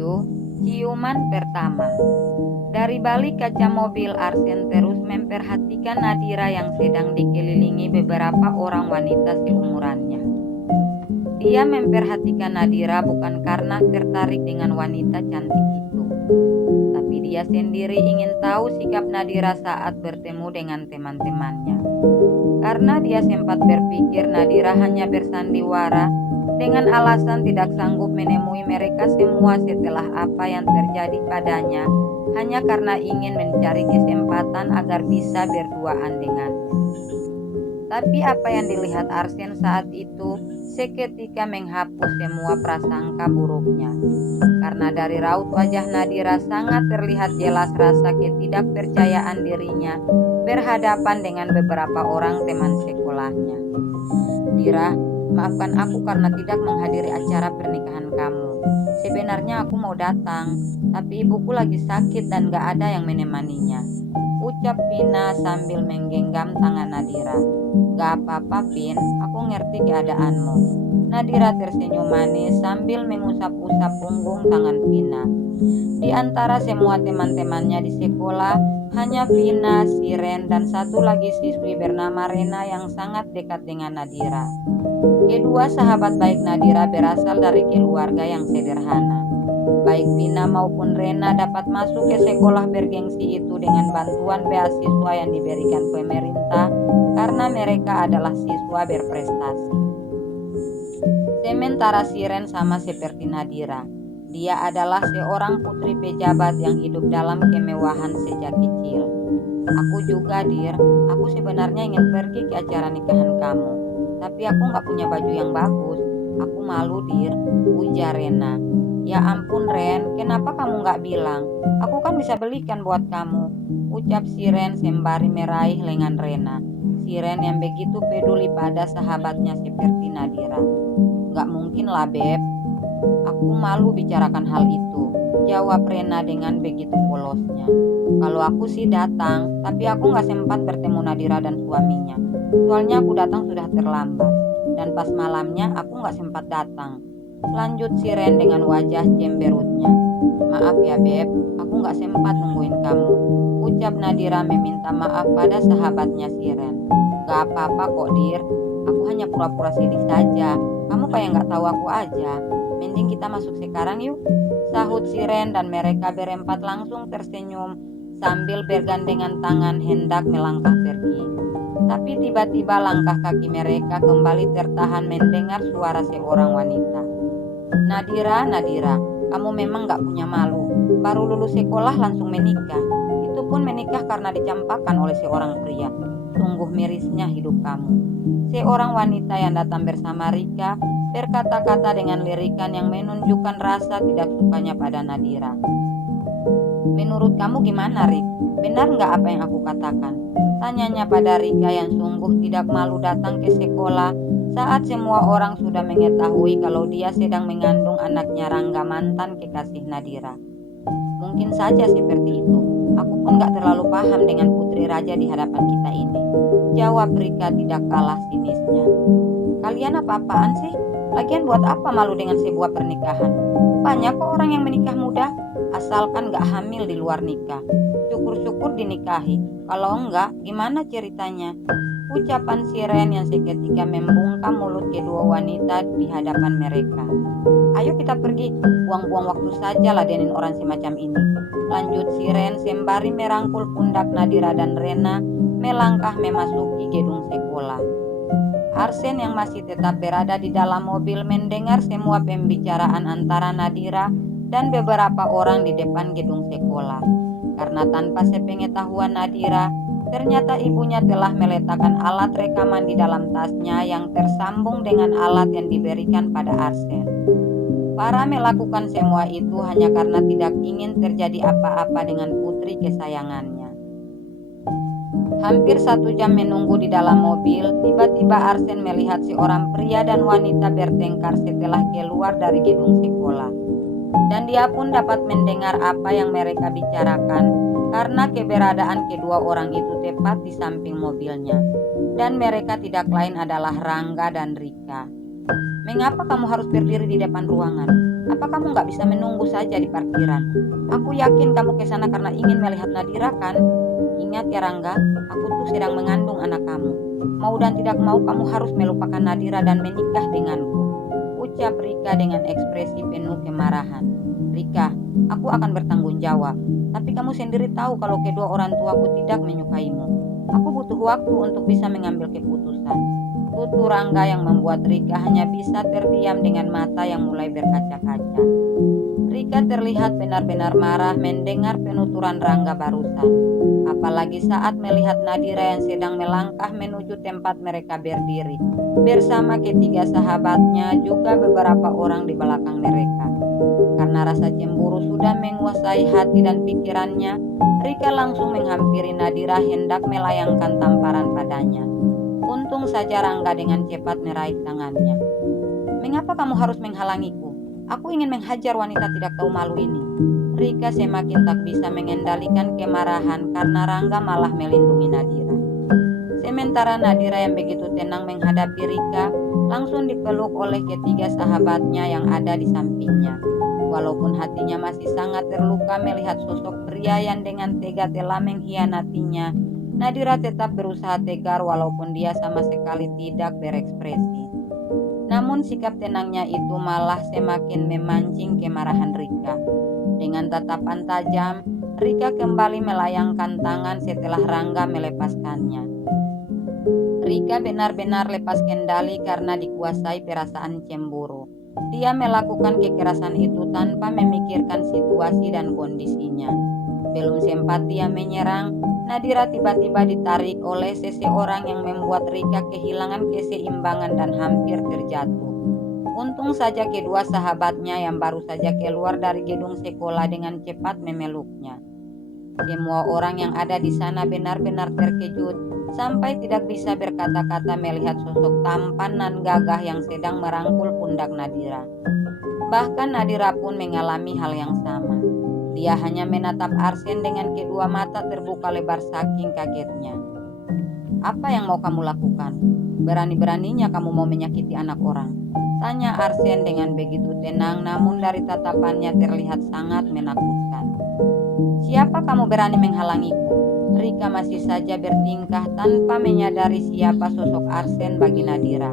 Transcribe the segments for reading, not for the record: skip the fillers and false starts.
7. Ciuman pertama. Dari balik kaca mobil, Arsen terus memperhatikan Nadira yang sedang dikelilingi beberapa orang wanita seumurannya. Dia memperhatikan Nadira bukan karena tertarik dengan wanita cantik itu, tapi dia sendiri ingin tahu sikap Nadira saat bertemu dengan teman-temannya. Karena dia sempat berpikir Nadira hanya bersandiwara dengan alasan tidak sanggup menemui mereka semua setelah apa yang terjadi padanya, hanya karena ingin mencari kesempatan agar bisa berduaan dengannya. Tapi apa yang dilihat Arsen saat itu seketika menghapus semua prasangka buruknya. Karena dari raut wajah Nadira sangat terlihat jelas rasa ketidakpercayaan dirinya berhadapan dengan beberapa orang teman sekolahnya. "Dira, maafkan aku karena tidak menghadiri acara pernikahan kamu. Sebenarnya aku mau datang, tapi ibuku lagi sakit dan gak ada yang menemaninya," ucap Vina sambil menggenggam tangan Nadira. "Gak apa-apa, Vin, aku ngerti keadaanmu." Nadira tersenyum manis sambil mengusap-usap punggung tangan Vina. Di antara semua teman-temannya di sekolah, hanya Vina, Siren, dan satu lagi siswi bernama Rena yang sangat dekat dengan Nadira. Kedua sahabat baik Nadira berasal dari keluarga yang sederhana. Baik Vina maupun Rena dapat masuk ke sekolah bergengsi itu dengan bantuan beasiswa yang diberikan pemerintah karena mereka adalah siswa berprestasi. Sementara Siren sama seperti Nadira, dia adalah seorang putri pejabat yang hidup dalam kemewahan sejak kecil. "Aku juga, Dir. Aku sebenarnya ingin pergi ke acara nikahan kamu, tapi aku gak punya baju yang bagus. Aku malu, Dir," ujar Rena. "Ya ampun, Ren, kenapa kamu gak bilang? Aku kan bisa belikan buat kamu," ucap Siren sembari meraih lengan Rena. Siren yang begitu peduli pada sahabatnya seperti Nadira. "Gak mungkin lah, Beb. Aku malu bicarakan hal itu," jawab Rena dengan begitu polosnya. "Kalau aku sih datang, tapi aku gak sempat bertemu Nadira dan suaminya. Soalnya aku datang sudah terlambat, dan pas malamnya aku gak sempat datang," lanjut Siren dengan wajah cemberutnya. "Maaf ya, Beb, aku gak sempat nungguin kamu," ucap Nadira meminta maaf pada sahabatnya Siren. "Gak apa-apa kok, Dir. Aku hanya pura-pura sedih saja. Kamu kayak gak tahu aku aja. Mending kita masuk sekarang yuk," sahut Siren, dan mereka berempat langsung tersenyum sambil bergandengan tangan hendak melangkah pergi. Tapi tiba-tiba langkah kaki mereka kembali tertahan mendengar suara seorang wanita. "Nadira, Nadira, kamu memang gak punya malu. Baru lulus sekolah langsung menikah. Itu pun menikah karena dicampakkan oleh seorang pria. Sungguh mirisnya hidup kamu." Seorang wanita yang datang bersama Rika berkata-kata dengan lirikan yang menunjukkan rasa tidak sukanya pada Nadira. "Menurut kamu gimana, Rik? Benar nggak apa yang aku katakan?" tanyanya pada Rika yang sungguh tidak malu datang ke sekolah saat semua orang sudah mengetahui kalau dia sedang mengandung anaknya Rangga, mantan kekasih Nadira. "Mungkin saja seperti itu. Aku pun gak terlalu paham dengan putri raja di hadapan kita ini," jawab Rika tidak kalah sinisnya. "Kalian apa-apaan sih? Lagian buat apa malu dengan sebuah pernikahan? Banyak kok orang yang menikah muda, asalkan gak hamil di luar nikah. Syukur-syukur dinikahi, kalau enggak gimana ceritanya?" Ucapan Siren yang seketika membungkam mulut kedua wanita di hadapan mereka. "Ayo kita pergi, buang-buang waktu saja ladenin orang semacam ini," lanjut Siren sembari merangkul pundak Nadira dan Rena melangkah memasuki gedung sekolah. Arsen yang masih tetap berada di dalam mobil mendengar semua pembicaraan antara Nadira dan beberapa orang di depan gedung sekolah. Karena tanpa sepengetahuan Nadira, ternyata ibunya telah meletakkan alat rekaman di dalam tasnya yang tersambung dengan alat yang diberikan pada Arsen. Farah melakukan semua itu hanya karena tidak ingin terjadi apa-apa dengan putri kesayangannya. Hampir 1 jam menunggu di dalam mobil, tiba-tiba Arsen melihat seorang pria dan wanita bertengkar setelah keluar dari gedung sekolah. Dan dia pun dapat mendengar apa yang mereka bicarakan karena keberadaan kedua orang itu tepat di samping mobilnya. Dan mereka tidak lain adalah Rangga dan Rika. "Mengapa kamu harus berdiri di depan ruangan? Apa kamu nggak bisa menunggu saja di parkiran? Aku yakin kamu ke sana karena ingin melihat Nadira kan? Ingat ya Rangga, aku tuh sedang mengandung anak kamu. Mau dan tidak mau kamu harus melupakan Nadira dan menikah denganku. Ucap Rika dengan ekspresi penuh kemarahan. Rika, aku akan bertanggung jawab. Tapi kamu sendiri tahu kalau kedua orang tuaku tidak menyukaimu. Aku butuh waktu untuk bisa mengambil keputusan. Tutur Rangga yang membuat Rika hanya bisa terdiam dengan mata yang mulai berkaca-kaca. Rika terlihat benar-benar marah mendengar penuturan Rangga barusan. Apalagi saat melihat Nadira yang sedang melangkah menuju tempat mereka berdiri. Bersama ketiga sahabatnya juga beberapa orang di belakang mereka. Karena rasa cemburu sudah menguasai hati dan pikirannya, Rika langsung menghampiri Nadira hendak melayangkan tamparan padanya. Untung saja Rangga dengan cepat meraih tangannya. Mengapa kamu harus menghalangiku? Aku ingin menghajar wanita tidak tahu malu ini. Rika semakin tak bisa mengendalikan kemarahan karena Rangga malah melindungi Nadira. Sementara Nadira yang begitu tenang menghadapi Rika, langsung dipeluk oleh ketiga sahabatnya yang ada di sampingnya. Walaupun hatinya masih sangat terluka melihat sosok pria yang dengan tega telah mengkhianatinya, Nadira tetap berusaha tegar walaupun dia sama sekali tidak berekspresi. Namun sikap tenangnya itu malah semakin memancing kemarahan Rika. Dengan tatapan tajam, Rika kembali melayangkan tangan setelah Rangga melepaskannya. Rika benar-benar lepas kendali karena dikuasai perasaan cemburu. Dia melakukan kekerasan itu tanpa memikirkan situasi dan kondisinya. Belum sempat dia menyerang, Nadira tiba-tiba ditarik oleh seseorang yang membuat Rika kehilangan keseimbangan dan hampir terjatuh. Untung saja kedua sahabatnya yang baru saja keluar dari gedung sekolah dengan cepat memeluknya. Semua orang yang ada di sana benar-benar terkejut sampai tidak bisa berkata-kata melihat sosok tampan nan gagah yang sedang merangkul pundak Nadira. Bahkan Nadira pun mengalami hal yang sama. Dia hanya menatap Arsen dengan kedua mata terbuka lebar saking kagetnya. Apa yang mau kamu lakukan? Berani-beraninya kamu mau menyakiti anak orang? Tanya Arsen dengan begitu tenang namun dari tatapannya terlihat sangat menakutkan. Siapa kamu berani menghalangiku? Rika masih saja bertingkah tanpa menyadari siapa sosok Arsen bagi Nadira.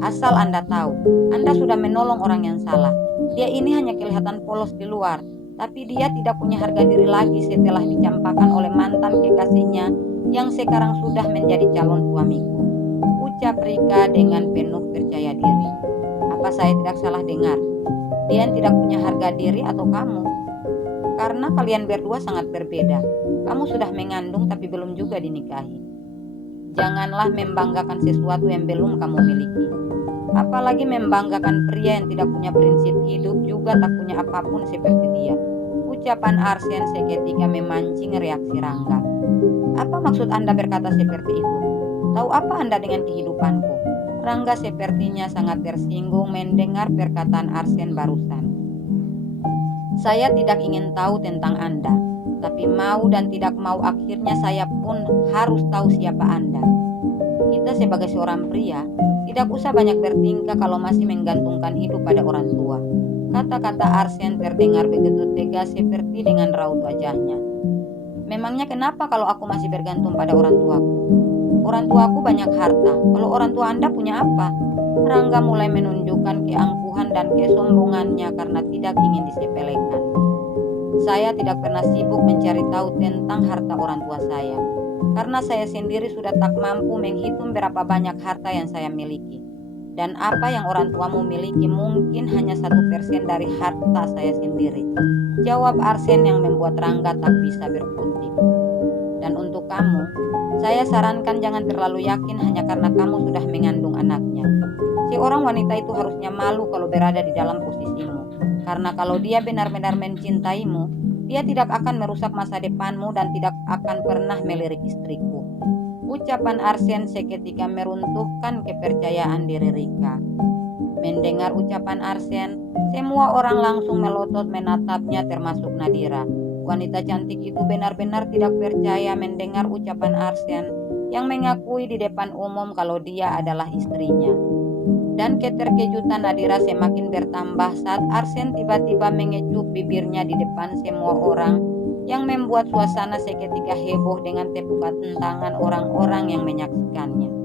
Asal Anda tahu, Anda sudah menolong orang yang salah. Dia ini hanya kelihatan polos di luar, tapi dia tidak punya harga diri lagi setelah dicampakkan oleh mantan kekasihnya yang sekarang sudah menjadi calon suamiku. Ucap Rika dengan penuh percaya diri. Apa saya tidak salah dengar? Dia tidak punya harga diri atau kamu? Karena kalian berdua sangat berbeda. Kamu sudah mengandung tapi belum juga dinikahi. Janganlah membanggakan sesuatu yang belum kamu miliki. Apalagi membanggakan pria yang tidak punya prinsip hidup juga tak punya apapun seperti dia. Ucapan Arsen seketika memancing reaksi Rangga. Apa maksud Anda berkata seperti itu? Tahu apa Anda dengan kehidupanku? Rangga sepertinya sangat tersinggung mendengar perkataan Arsen barusan. Saya tidak ingin tahu tentang Anda, tapi mau dan tidak mau akhirnya saya pun harus tahu siapa Anda. Kita sebagai seorang pria, tidak usah banyak bertingkah kalau masih menggantungkan hidup pada orang tua. Kata-kata Arsen terdengar begitu tegas seperti dengan raut wajahnya. Memangnya kenapa kalau aku masih bergantung pada orang tuaku? Orang tuaku banyak harta, kalau orang tua Anda punya apa? Rangga mulai menunjukkan keangkuhan dan kesombongannya karena tidak ingin disepelekan. Saya tidak pernah sibuk mencari tahu tentang harta orang tua saya, karena saya sendiri sudah tak mampu menghitung berapa banyak harta yang saya miliki. Dan apa yang orang tuamu miliki mungkin hanya 1% dari harta saya sendiri. Jawab Arsen yang membuat Rangga tak bisa berkutik. Dan untuk kamu, saya sarankan jangan terlalu yakin hanya karena kamu sudah mengandung anaknya. Seorang wanita itu harusnya malu kalau berada di dalam posisimu. Karena kalau dia benar-benar mencintaimu, dia tidak akan merusak masa depanmu dan tidak akan pernah melirik istriku. Ucapan Arsen seketika meruntuhkan kepercayaan diri Rika. Mendengar ucapan Arsen, semua orang langsung melotot menatapnya termasuk Nadira. Wanita cantik itu benar-benar tidak percaya mendengar ucapan Arsen yang mengakui di depan umum kalau dia adalah istrinya. Dan keterkejutan Nadira semakin bertambah saat Arsen tiba-tiba mengecup bibirnya di depan semua orang, yang membuat suasana seketika heboh dengan tepukan tangan orang-orang yang menyaksikannya.